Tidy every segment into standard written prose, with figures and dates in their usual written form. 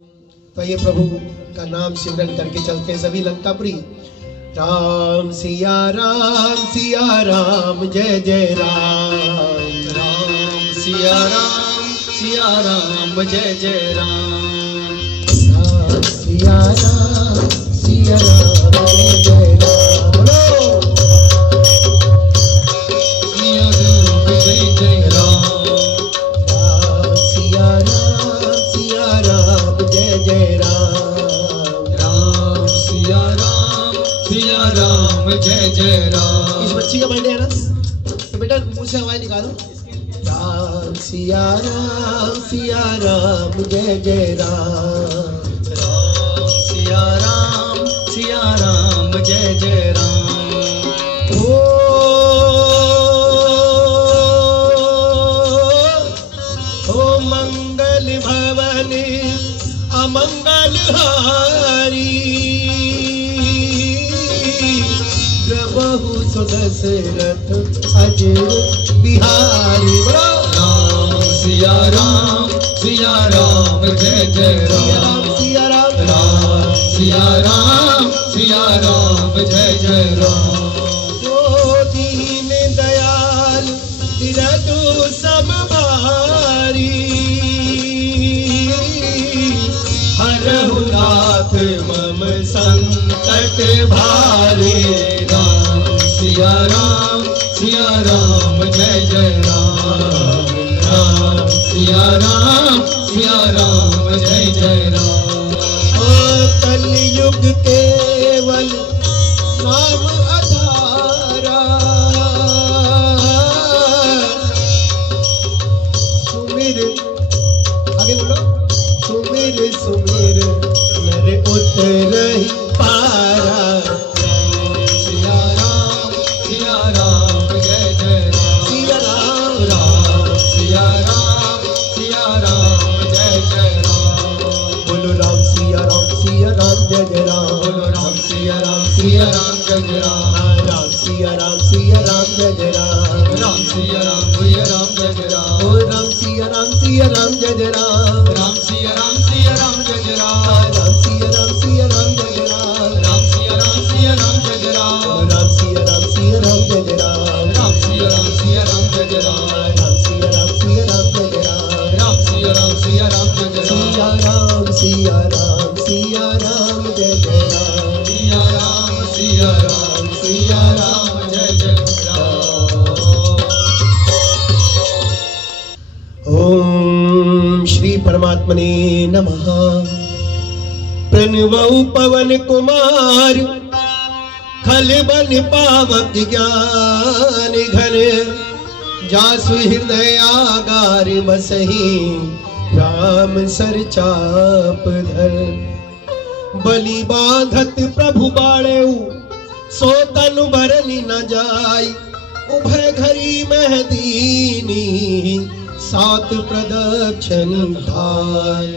तो ये प्रभु का नाम सिमरन करके चलते हैं सभी लंकापुरी। राम सिया राम जय जय राम। राम सिया राम जय जय राम। राम सिया राम जय जय राम। बोलो सिया राम जय जय राम। राम सिया राम जय जय राम। राम सिया राम जय जय राम। इस बच्ची का बर्थडे है ना, तो बेटा मुंह से आवाज निकालो। राम सिया राम जय जय राम। राम सिया राम जय जय राम। ओ मंगल भवन अमंगल हारी, प्रभु सुदशरथ अजर बिहारी। राम सिया राम जय जय राम। सिया राम राम सिया राम जय जय राम। ओ दीन दयाल दिरदु समभारी, हरहु नाथ मम संकट भारी। राम सिया राम जय जय राम। राम सिया राम जय जय राम। ओ कलयुग केवल नाम आधारा, सुमिर आगे बोलो। सुमिर सुमिर नर उतरहि पारा। सिया राम जय जय राम। सिया राम राम सिया राम जय जय राम। बोलो राम सिया राम जय जय राम। बोलो राम सिया राम जय जय राम। राम सिया राम जय जय राम। राम सिया राम जय जय राम। ओ राम सिया राम जय जय राम। राम सिया राम जय जय राम। राम सिया राम जय जय राम। राम सिया राम जय जय राम। राम सिया राम जय जय राम। राम सिया राम जय जय राम। राम सिया राम जय जय राम। राम सिया राम जय जय राम। सिया राम जय जय राम। सिया राम जय जय राम। ओम श्री परमात्मने नमः। प्रणवौ पवन कुमार खल बन पावक ज्ञान घन, जासु हृदय आगार बसहि राम सर चाप धर। बलि बांधत प्रभु बाड़ेऊ सो तनु बरनि न जाय, उभय घरी महदीनी सात प्रदक्षिण धाय।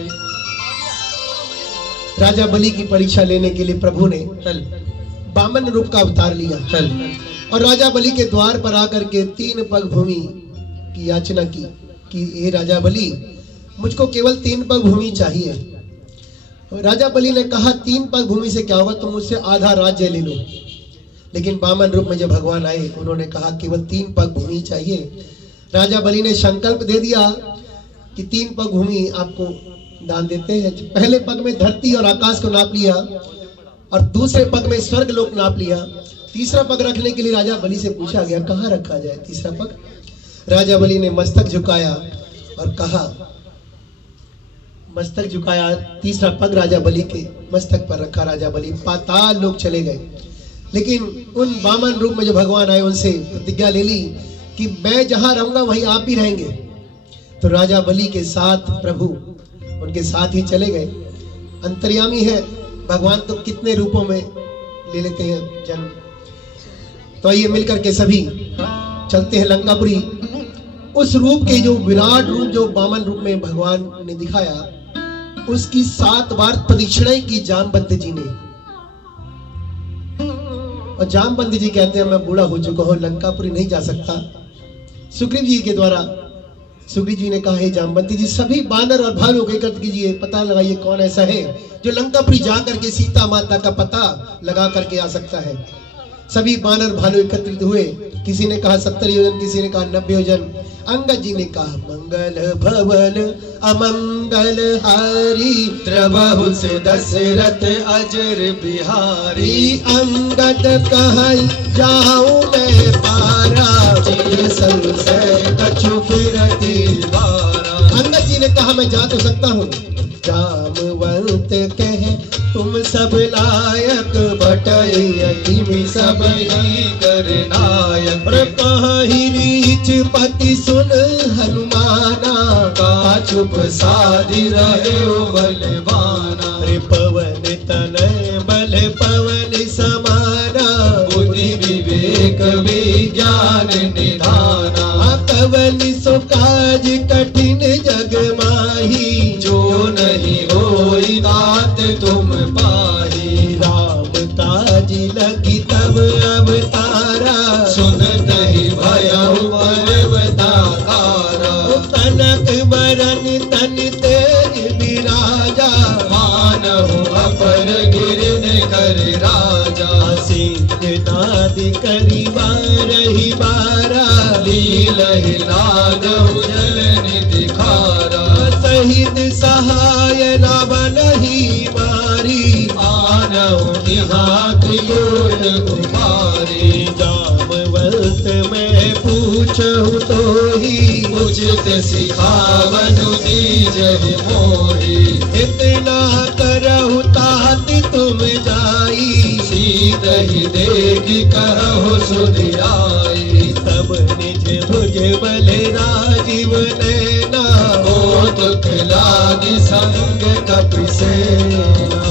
राजा बलि की परीक्षा लेने के लिए प्रभु ने बामन रूप का अवतार लिया और राजा बलि के द्वार पर आकर के 3 पग भूमि की याचना की कि हे राजा बलि, मुझको केवल 3 पग भूमि चाहिए। राजा बलि ने कहा 3 पग भूमि से क्या होगा, तुम मुझसे आधा राज्य ले लो। लेकिन बामन रूप में जब भगवान आए उन्होंने कहा केवल 3 पग भूमि चाहिए। राजा बलि ने संकल्प दे दिया कि 3 पग भूमि आपको दान देते हैं। पहले पग में धरती और आकाश को नाप लिया और दूसरे पग में स्वर्ग लोक नाप लिया। तीसरा पग रखने के लिए राजा बलि से पूछा गया कहाँ रखा जाए तीसरा पग। राजा बलि ने मस्तक झुकाया और कहा, मस्तक झुकाया, तीसरा पग राजा बलि के मस्तक पर रखा। राजा बलि पाताल लोक चले गए। लेकिन उन वामन रूप में जो भगवान आए उनसे प्रतिज्ञा ले ली कि मैं जहां रहूंगा वहीं आप ही रहेंगे। तो राजा बलि के साथ प्रभु उनके साथ ही चले गए। अंतर्यामी है भगवान, तो कितने रूपों में ले लेते हैं जन्म। तो आइए मिलकर के सभी चलते हैं लंकापुरी। उस रूप के जो विराट रूप जो वामन रूप में भगवान ने दिखाया, उसकी 7 बार प्रदक्षिणाएं की जामवंत जी ने। और जामवंत जी कहते हैं मैं बूढ़ा हो चुका हूं, लंकापुरी नहीं जा सकता। सुग्रीव जी के द्वारा सुग्रीव जी ने कहा, हे जामवंती जी, सभी बानर और भालू को एकत्र कीजिए, पता लगाइए कौन ऐसा है जो लंकापुरी जा करके सीता माता का पता लगा करके आ सकता है। सभी बानर भालू एकत्रित हुए। किसी ने कहा 70 योजन, किसी ने कहा 90 योजन। अंगद जी ने कहा, मंगल भवन अमंगल हारी, प्रभु से दशरथ अजर बिहारी। अंगद कहा जाऊं मैं पारा, संशय कछु फिरती बारा। अंगद जी ने कहा, मैं जा तो सकता हूँ। जामवंत कहे, तुम सब लायक बटई सब ही कर नायक। कहीं रीच पति सुन हनुमाना, का चुप साधि रहे बलवाना। पवन तनय बल पवन समाना, बुद्धि विवेक विज्ञान निधाना। कवन सो काज कठिन जग माही, जो नहीं होई तात तुम पाही। राम काज लगी तब अवतारा, सुनत ही भयउ पर्वताकारा। तनक बरन तन तेज विराजा, मानहु अपर गिरन कर राजा। नाद करी बारहि बारा, लीलहि लादहु जल निधि खारा। सहित सहाय रावण ही मारी, आनहु निहात योन कुमारी। जामवंत मैं पूछूं तो ही, उचित सिखावनु दीजहि मोहि। इतना करहु तात तुम जाई, सीतहि देखि कहु सुधियाई। तब निज भुज बल राजीव नैना, ओ दुख लागी संग कपि सेना।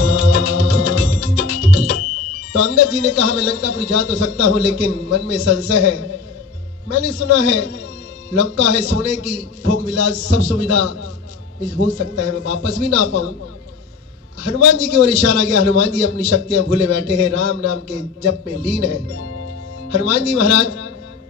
तो अंगद जी ने कहा, मैं लंकापुरी जा तो सकता हूँ, लेकिन मन में संशय है। मैंने सुना है लंका है सोने की, भोग विलास सब सुविधा, हो सकता है मैं वापस भी ना आ पाऊं। हनुमान जी की ओर इशारा गया। हनुमान जी अपनी शक्तियां भूले बैठे हैं, राम नाम के जप में लीन है। हनुमान जी महाराज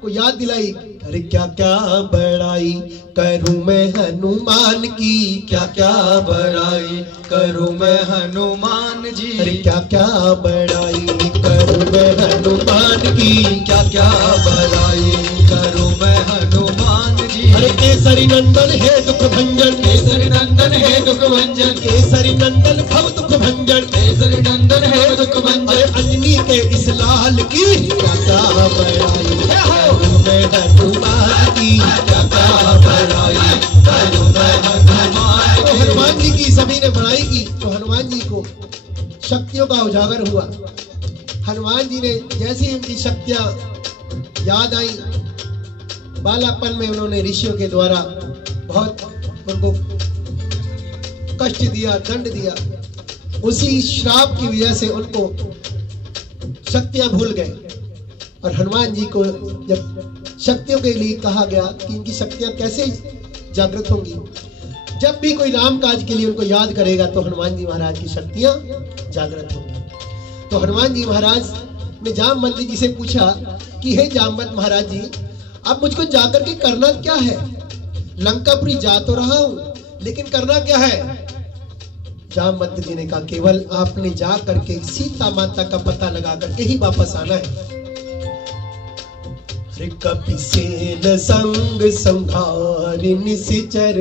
को याद दिलाई, अरे क्या क्या बड़ाई करूं मैं हनुमान की, क्या क्या बड़ाई करूं मैं हनुमान जी। अरे क्या क्या बड़ाई करूं मैं हनुमान की, क्या क्या बड़ाई करूं मैं हनुमान जी। अरे केसरी नंदन है दुख भंजन, केसरी नंदन है दुख भंजन। केसरी नंदन भव दुख भंजन, केसरी नंदन है दुख अरे भंजन। अंजनी के इस लाल की क्या क्या बड़ाई करूं मैं हनुमान की, क्या क्या बड़ाई करूं मैं हनुमान तो हनुमान जी की सभी ने बड़ाई की। तो हनुमान जी को शक्तियों का उजागर हुआ। हनुमान जी ने जैसी इनकी शक्तियां याद आई, बालापन में उन्होंने ऋषियों के द्वारा बहुत उनको कष्ट दिया, दंड दिया। उसी श्राप की वजह से उनको शक्तियां भूल गए। और हनुमान जी को जब शक्तियों के लिए कहा गया कि इनकी शक्तियां कैसे जागृत होंगी, जब भी कोई राम काज के लिए उनको याद करेगा तो हनुमान जी महाराज की शक्तियां जागृत होंगी। तो हनुमान जी महाराज ने जामवंत जी से पूछा कि हे जामवंत महाराज जी, अब मुझको जाकर के करना क्या है? लंकापुरी जा तो रहा हूं, लेकिन करना क्या है? जामवंत जी ने कहा, केवल आपने जा करके सीता माता का पता लगा करके ही वापस आना है। कपिसेन संग संघारि निशिचर,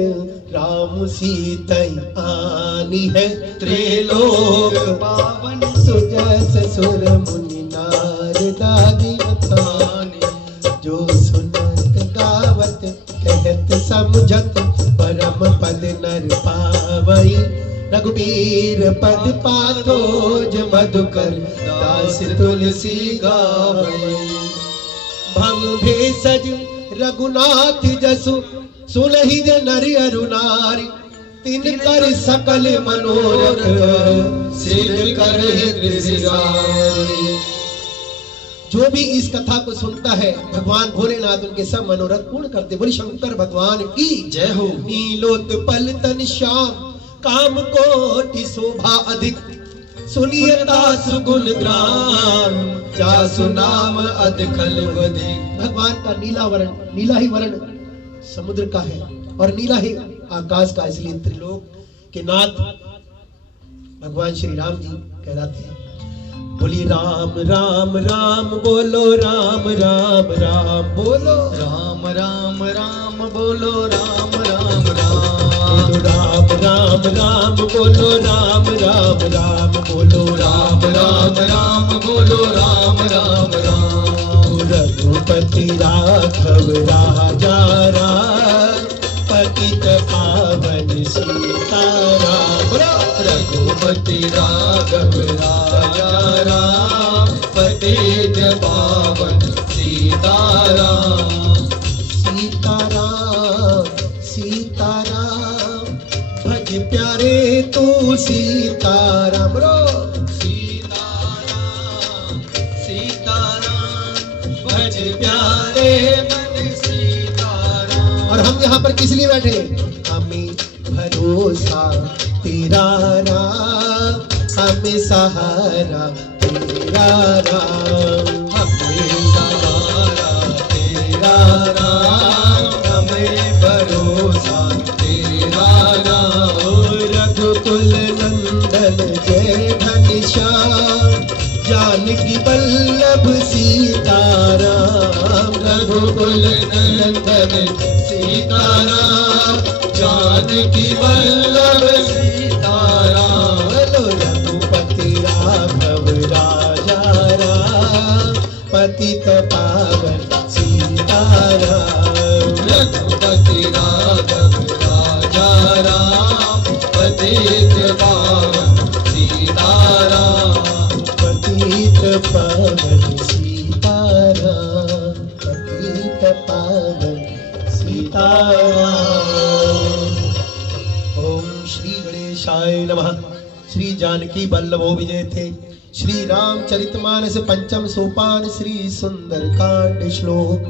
राम सीता आनी है त्रिलोक पावन। सुजस सुर मुनि नारदादि अथानी, जो सुनत गावत कहत समझत, परम पद नर पावई। रघुबीर पद पाथोज मधुकर, दास तुलसी गावई। भम भेषज रघुनाथ जसु, सुनहि ज नर अरु नारी, तिन कर सकल मनोरथ, सिद्ध करहि त्रिशिरारी। जो भी इस कथा को सुनता है, भगवान भोलेनाथ उनके सब मनोरथ पूर्ण करते। बोली शंकर भगवान की जय हो। नीलोत्पल तन श्याम, काम कोटि शोभा अधिक, सुनिए दासु गुण ग्राम, जासु नाम अधखल बधिक। भगवान का नीला वर्ण, नीला ही वर्ण समुद्र का है और नीला ही आकाश का, इसलिए त्रिलोक के नाथ भगवान श्री राम जी कहलाते हैं। बोलिए राम राम राम बोलो, राम राम राम बोलो, राम राम राम बोलो, राम राम राम बोलो राम राम राम बोलो, राम राम राम बोलो, राम राम राम बोलो, राम राम राम रघुपति राघव राजा राम, पतित पावन सीताराम। रघुपति राघव राजा राम, पतित पावन सीताराम। सीताराम सीताराम भज प्यारे तू सीताराम रो। सीताराम सीताराम भज प्यारे मन सीताराम। और हम यहाँ पर किस लिए बैठे? हमें भरोसा तेरा राम, हमें सहारा तेरा राम, हमें सहारा तेरा राम, हमें भरोसा तेरा राम। रघुकुल नंदन जय घनश्याम, जानकी वल्लभ सीताराम। रघुकुल नंदन सीताराम, जानकी वल्लभ सीताराम। रघुपति राघव राजा राम, पतित पावन सीताराम। रघुपति राघव राजा राम, पतित पावन सीताराम। पतित पावन सीताराम, पतित पावन सीताराम। ओम श्री गणेशाय नमः। श्री जानकी वल्लभो विजय थे। श्री रामचरितमानस पंचम सोपान श्री सुंदर कांड श्लोक।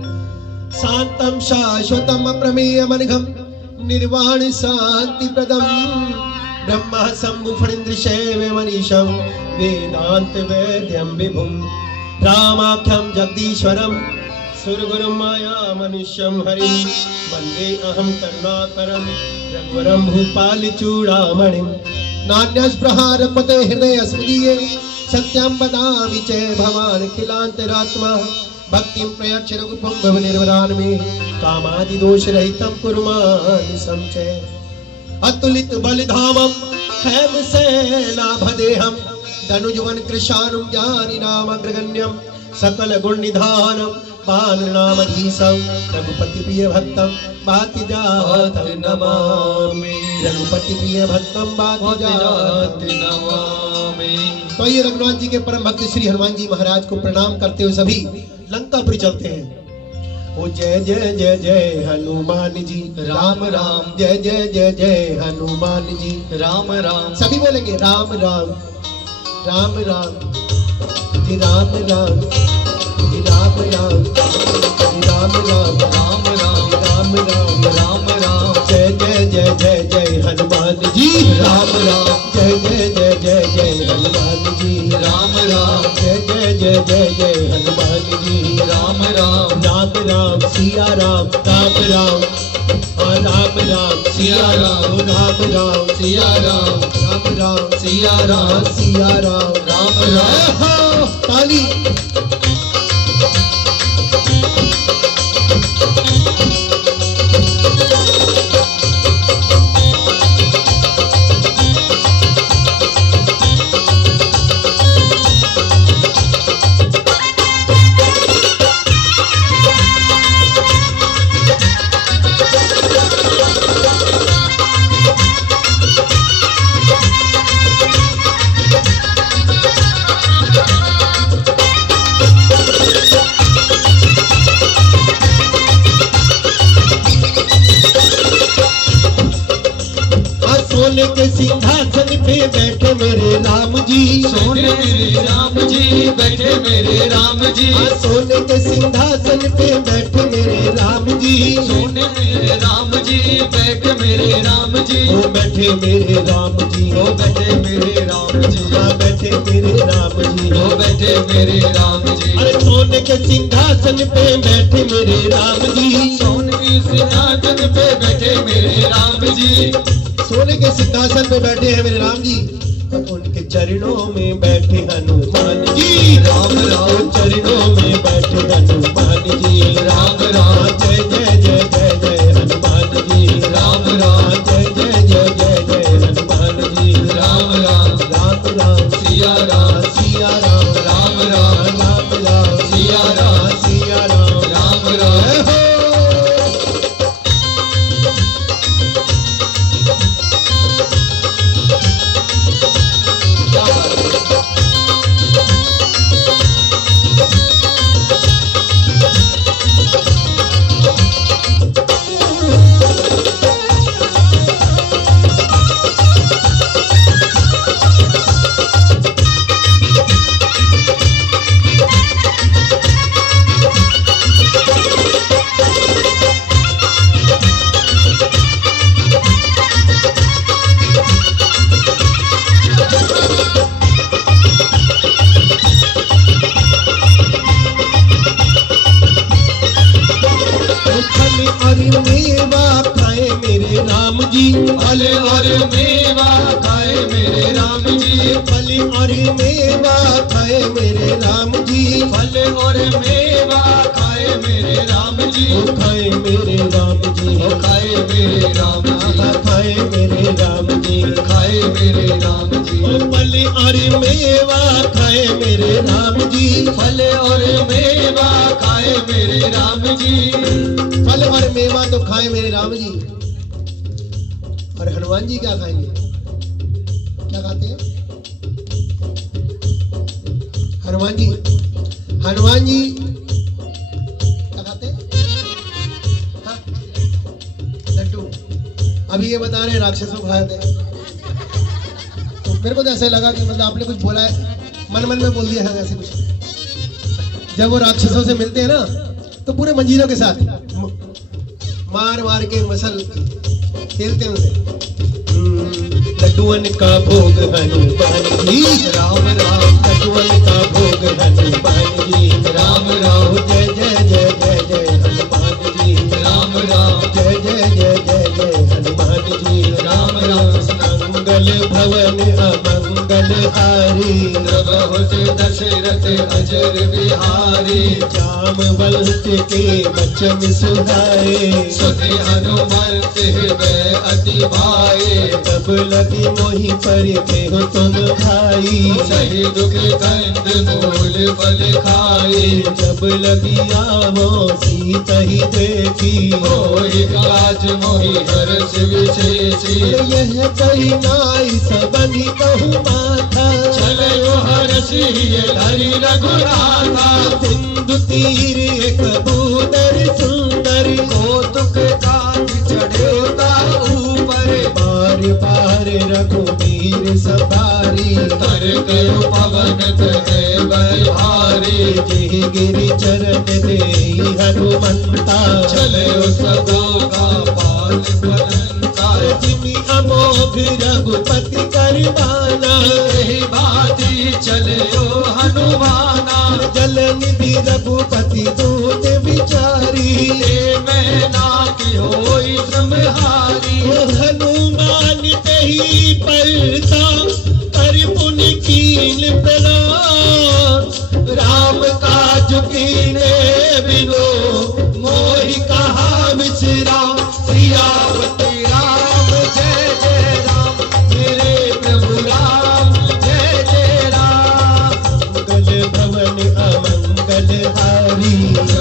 शांतम शाश्वतम अप्रमेयमनघम निर्वाण शांति प्रदम ब्रह्मा शंभु फणीन्द्र शैव मनीषम वेदांत वैद्यम विभुम रामाख्यम जगदीश्वरम सुरगुरुम माया मनुष्यम हरिम वंदे अहम करुणाकरम रघुवरम भूपाल चूड़ामणिम नान्यस्पृहार पते हृदय स्मदीये सत्यम वदामि च भवान् खिलान्तरात्मा भक्तिं प्रयच्छ रघुपं भव निर्वरान् मे कामादि दोष रहितं कुर्मानि संचय। अतुलित बलिधामं हैम सेनाभदेहं धनुजवन कृशानुं ज्ञानिनामग्रगण्यं सकल गुण निधानं बालनामधीशं रघुपति प्रिय भक्तं बातिजातं नमामि। रघुपति प्रिय भक्तं बातिजातं नमामि। तो ये रघुनाथ जी के परम भक्त श्री हनुमान जी महाराज को प्रणाम करते हुए सभी लंकापुरी चलते हैं। ओ जय जय जय जय हनुमान जी राम राम। जय जय जय जय हनुमान जी राम राम। सभी बोलेंगे राम राम राम राम जी राम राम जी राम राम जी राम राम राम राम। राम राम राम राम। जय जय जय जय जय हनुमान जी राम राम। जय जय जय जय जय हनुमान जी राम राम। जय जय जय जय जय हनुमान जी राम राम। राम राम सिया राम राम राम राम राम सिया राम। राम राम सिया राम। राम राम सिया राम। सिया राम राम राम। हाँ, ताली। सोने के सिंहासन पे बैठे मेरे राम जी सोने मेरे राम जी बैठे मेरे राम जी सोने के सिंहासन पे बैठे मेरे राम जी सोने मेरे राम जी बैठे मेरे राम जी वो बैठे मेरे राम जी वो बैठे मेरे राम जी बैठे मेरे राम जी वो बैठे मेरे राम जी अरे सोने के सिंहासन पे बैठे मेरे राम जी सोने के सिंहासन पे बैठे मेरे राम जी, सोने के सिंहासन पे बैठे हैं मेरे राम जी, उनके चरणों में बैठे हनुमान जी। राम राम चरणों में बैठे हनुमान जी। राम राम जय जय जय जय जय हनुमान जी। राम राम जय जय जय जय जय हनुमान जी। राम राम राम राम सिया राम सिया राम राम राम राम राम सिया राम सिया राम राम राम। जय हो। क्या बात है? फल और मेवा खाए मेरे राम जी। फल और मेवा खाए मेरे राम जी, फल और मेवा खाए मेरे राम जी। फल और मेवा खाए मेरे राम जी, ओ खाए मेरे राम जी। ओ खाए मेरे राम जी, खाए मेरे राम जी। खाए मेरे राम जी। ओ फल और मेवा खाए मेरे राम जी। फल और मेवा खाए मेरे राम जी, फल और मेवा तो खाए मेरे राम जी। और हनुमान जी क्या खाएंगे? क्या खाते हैं हनुमान जी? हनुमान जी क्या खाते हैं? हाँ? लड्डू। अभी ये बता रहे हैं राक्षसों खाए थे, तो मेरे को तो ऐसा लगा कि मतलब आपने कुछ बोला है, मन मन में बोल दिया है ऐसे कुछ। जब वो राक्षसों से मिलते हैं ना, तो पूरे मंजीरों के साथ मार मार के मसल खेलते हैं उसे। लड्डुअन का भोग हनुमान जी। राम राम लड्डुअन का भोग हनुमान जी। राम राम जय जय जय जय जय हनुमान जी। राम राम जय जय जय जय जय हनुमान जी। राम राम। मंगल भवन अमंगल हारी। बहुत दशरथ अजर बिहारी, जामवंत के बचन सुहाए। सुने हनुमंत हृदय अति भाए। तब लगी मोहि पर हो तुम भाई। सही दुख कंद मूल फल खाए। जब लगी आवो सीता ही देखी। मोहि काज मोहि हर्ष विशेषी, यह कही नाई सबनी कहू माथा। चलो हर्षि धरि रघुनाथा। सिंधु तीर एक बूदर सुंदर। कौतुक काज चढ़ेता ऊपर, बार बार रघुवीर सवारी। तर्क पवन तनय बल भारी। जय गिरि चरण दे हनुमंता। चलो सगो का पाल बनंता। जिमि अमोघ रघुपति करवाना। यही बाती चलो हनुमाना। जल निधि रघुपति दूत विचारी। ले मैना की होई श्रमहारी। ओ हनुमान तही परता कर पुनि कीन प्रणाम। राम काज कीने बिनो मोहि कहा विश्राम। सियावती राम जय जय राम, मेरे प्रभु राम जय जय राम। मंगल भवन अमंगल हारी।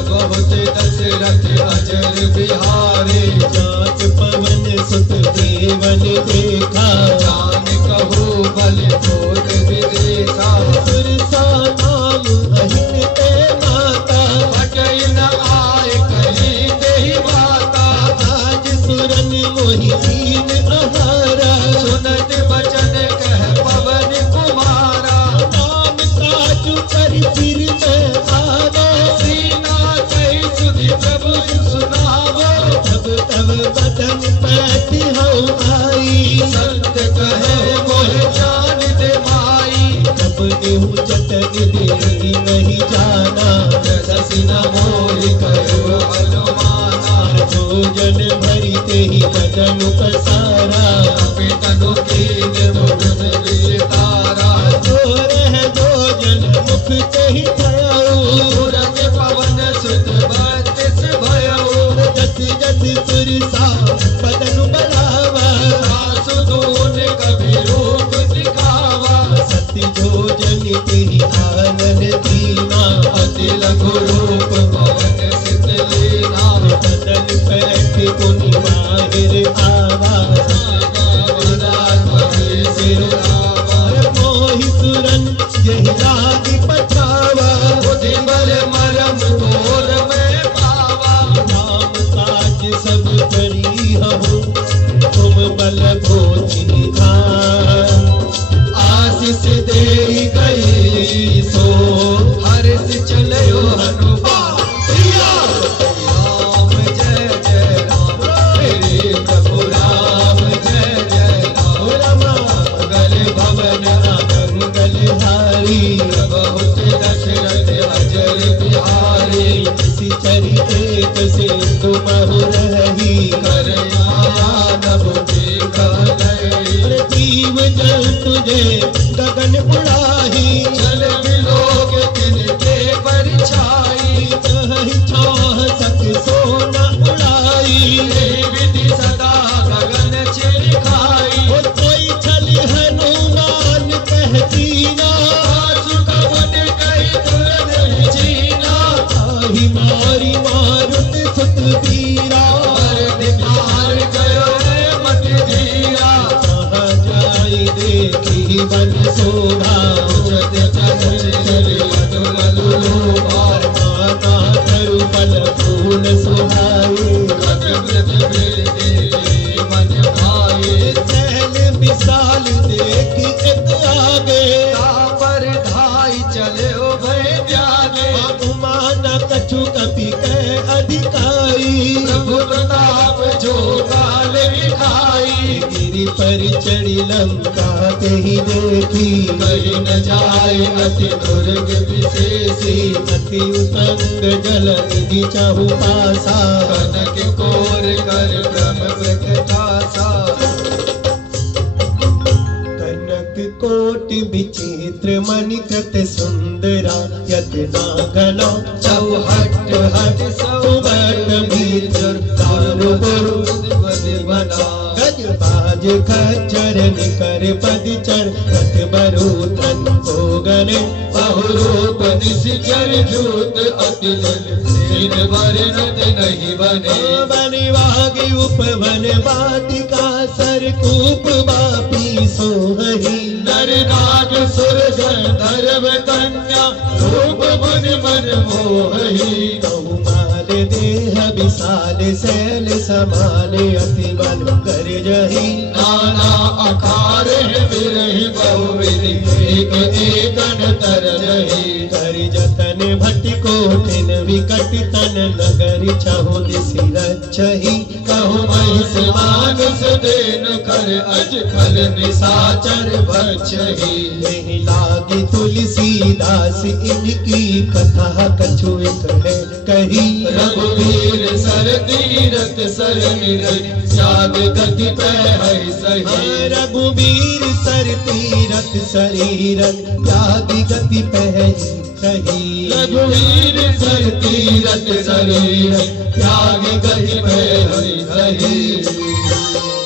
बहुत दशरथ अजर बिहारी। जात पवन सुत देवन देखा। जान कहो बल भोग विदेखा। सुरसा नाम अहिन ते माता। बटई न आए कहीं देहि माता। आज सुरन मोहि दीन आहारा। सुनत बचन कह पवन कुमारा। नाम काजु कर सिर में आवा। सीना कई सुधि प्रभु सुनावो। तब तब बदन पैठ हम आई। संत कहे मोह जान दे माई। तब देहु जतन दे नहीं जाना। जसि न मोहि करो अनुमाना। जोर ही बदन पसारा, कापे तनु कीन मुकुट विस्तारा। जो रह जो जन मुख ते ही थयाऊ, सूरज पवन सुत बत्तीस भयऊ। जस जस सुरसा बदन बढ़ावा, सुदून कभी रूप दिखावा। सत्य जो जन ते ही आनन दीना, अति लघु रूप पवन सित लीना। बदन पैठ पुनि माहिर आवा, मोहि तुरन यही लागी पछावा। बुद्धि बल मरम तोर में पावा। नाम काज सब करी हूँ, तुम बल भोजि निधान। आशीष दे गई सो हर्ष चलो हनुमान। राम जय जय राम, मेरे प्रभु राम जय जय राम। मंगल भवन मंगलहारी, बहुत दशरथ अजर बिहारी। इसी चरित सिंधु महु रही, कर मानव के कह गए। जीव जल तुझे गगन उड़ाही, चल बिलोक तिनके परछाई। कहि छाह सक सोना उड़ाई। विधि सदा गगन चिर खाई। वो कोई छल हनुमान कहतीना, सुकवन कही तुरन जीना। आही मारी मारुत सुत वीरा, मार गयो रे मत धीरा। कहाँ जाई देखी बन शोभा, उचत चल चल मधु लोभा। माना तरु बल फूल सुहाए। खत व्रत वृद्धि मन भाए। सहल विशाल देखी एक आगे, पर धाई चले ओ भय त्यागे। माना कछु कपि के अधिकारी। प्रभु प्रताप जो काल विखाई। गिरि पर चढ़ी लंका ते ही देखी, कहीं न जाए अति दुर्ग विशेषी। अति उतंग जल निधि चाहु पासा, कनक कोर कर ब्रह्म प्रकटासा। कनक कोटि विचित्र मणि कृत सुंदरा, यतना घना चौहट हट सौबट भीतर दारु बना। गज बाज खच्चर निकर पदचर, रथ बरूतन को गने बहुरूप निश्चर जूत अति जल। सीन वर्णन नहीं बने। बनिवागी उपवन वाटिका, सरकूप बापी सोहही। नर नाग सुर गंधर्व कन्या, रूप मुनि मन मोहही। बहुमाल देह विशाल शैल समान, अति बल कर जही। नाना अखार विरही बहुविधि, एक एकन तर रही। कर जतन भट कोठिन विकट तन, नगर छहु दिसि रक्षही। कहु महिष मानस देन कर, अज फल निशाचर भक्षही। नहीं लागी तुलसीदास इनकी, कथा कछु एक है कही। रघुवीर सर तीरथ सरनि रहि, त्याग गति पै है सही। रघुवीर सर तीरथ शरीरथ, त्यागी गति पहली सही। रघुवीर सर तीरथ शरीर, त्याग गति पै है सही।